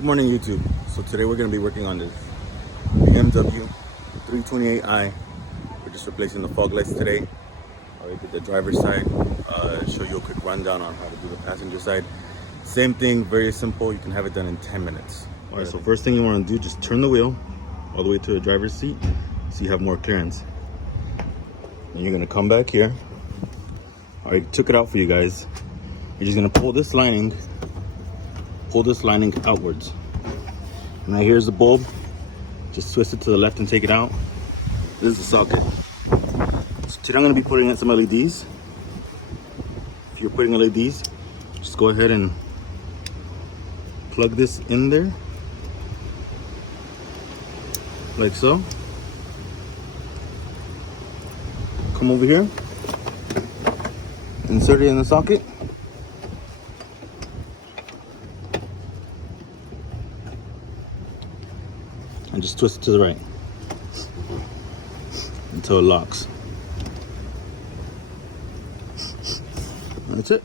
Good morning, YouTube. So today we're going to be working on this BMW 328i. We're just replacing the fog lights today. I did the driver's side, show you a quick rundown on how to do the passenger side. Same thing, very simple. You can have it done in 10 minutes. All right, so first thing you want to do, just turn the wheel all the way to the driver's seat so you have more clearance. And you're going to come back here. I already took it out for you guys. You're just going to pull this lining outwards. Now here's the bulb. Just twist it to the left and take it out. This is the socket. So today I'm going to be putting in some LEDs. If you're putting LEDs, just go ahead and plug this in there, like so. Come over here, insert it in the socket. And just twist it to the right until it locks. That's it.